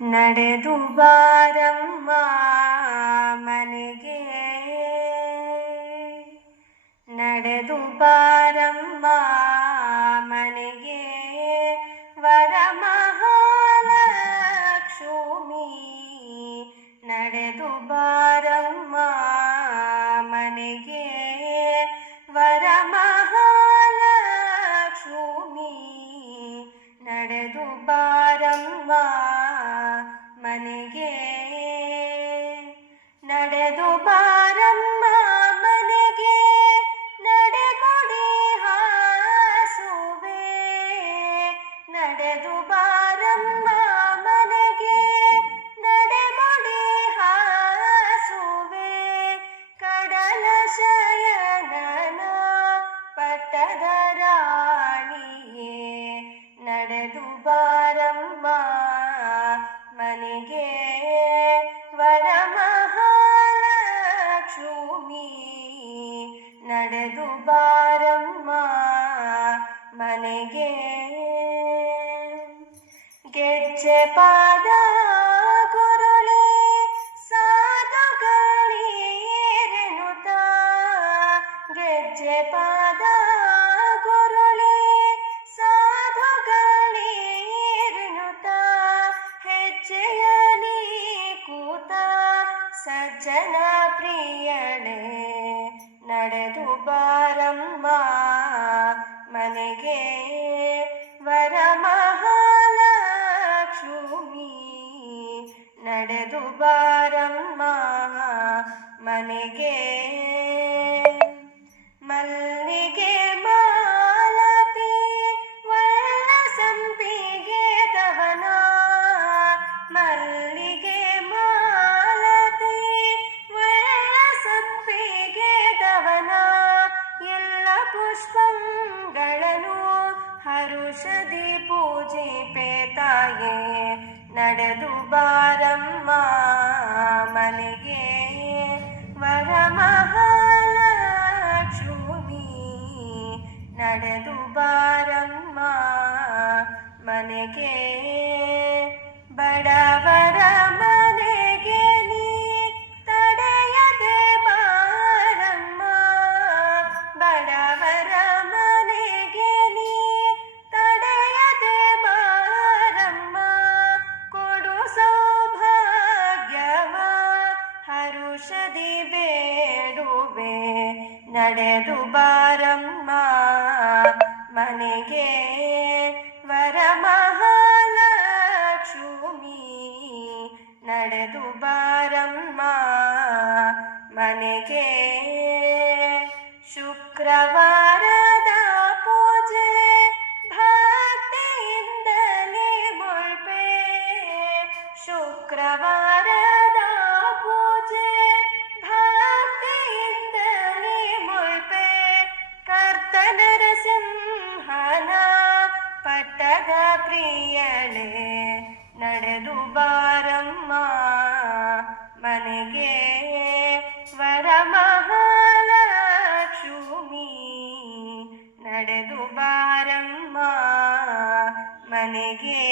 ನಡೆದು ಬಾರಮ್ಮ ಮನೆಗೆ, ನಡೆದು ಬಾರಮ್ಮ ಮನೆಗೆ, ವರಮಹಾಲಕ್ಷ್ಮಿ ನಡೆದು ಬಾರಮ್ಮ ಮನೆಗೆ, ವರಮಹಾಲಕ್ಷ್ಮಿ ನಡೆದು ಬಾರಮ್ಮ ಮನೆಗೆ, ನಡೆದು ಬಾರಮ್ಮ ಮನೆಗೆ, ನಡೆಮುಡಿ ಹಾಸುವೆ, ನಡೆದು ಬಾರಮ್ಮ ಮನೆಗೆ, ನಡೆಮುಡಿ ಹಾಸುವೆ, ಕಡಲ ಶಯನನ ಪಟ್ಟದ ರಾಣಿಯೇ ನಡೆದು ಬಾರಮ್ಮ ಮನೆಗೆ, ವರಮಹಾಲಕ್ಷ್ಮಿ ನಡೆದು ಬಾರಮ್ಮ ಮನೆಗೆ. ಗೆಜ್ಜೆ ಪಾದ ಗುರುಳಿ ಸಾಧುಗಳೀರೆನುತ, ಗೆಜ್ಜೆ ಪಾದ ಗುರುಳಿ ಸಾಧುಗಳೀರೆನುತ, ಹೆಜ್ಜೆಯ ನೀ ಕೂತ ಸಜ್ಜನ ಪ್ರಿಯಳೇ ನಡೆದು ಬಾರಮ್ಮ ಮನೆಗೆ, ವರಮಹಾಲಕ್ಷ್ಮಿ ನಡೆದು ಬಾರಮ್ಮ ಮನೆಗೆ. ಮಲ್ಲಿಗೆ ಮಾಲತಿ ಒಳ್ಳ ಸಂಪಿಗೆ ದವನ, ಮಲ್ಲಿಗೆ ಮಾಲತಿ ಒಳ್ಳ ಸಂಪಿಗೆ ದವನ, ಎಲ್ಲ ಪುಷ್ಪಗಳನ್ನು ಹರುಷದಿ ಪೂಜಿಪೆ ತಾಯೇ ನಡೆದು ಬಾರಮ್ಮ ಮನೆಗೆ, ವರಮಹಾಲಕ್ಷ್ಮಿ ನಡೆದು ಬಾರಮ್ಮ ಮನೆಗೆ. ಬಡವರ ಮನೆಗೆ ನೀ ತಡೆಯದೆ ಬಾರಮ್ಮ, ಬಡವರ ಮನೆಗೆ ನೀ ತಡೆಯದೆ ಬಾರಮ್ಮ, ಕೊಡು ಸೌಭಾಗ್ಯವ ಹರುಷದಿ ಬೇಡುವೆ ನಡೆದು ಬಾರಮ್ಮ ಮನೆಗೆ, ವರಮಹಾಲಕ್ಷ್ಮಿ ನಡೆದು ಬಾರಮ್ಮ ಮನೆಗೆ. ಶುಕ್ರವಾರದ ಪೂಜೆ ಭಕ್ತಿಯಿಂದಲೇ ಮುಳ್ಪೆ, ಶುಕ್ರವಾರದ ಪೂಜೆ ಭಕ್ತಿಯಿಂದಲೇ ಮುಳ್ಪೆ, ಕರ್ತನ ಸಿಂಹನ ಪಟ್ಟದ ಪ್ರಿಯಳೇ ನಡೆದು ಬಾರಮ್ಮ ಮನೆಗೆ, ವರಮಹಾಲಕ್ಷ್ಮಿ ನಡೆದು ಬಾರಮ್ಮ ಮನೆಗೆ.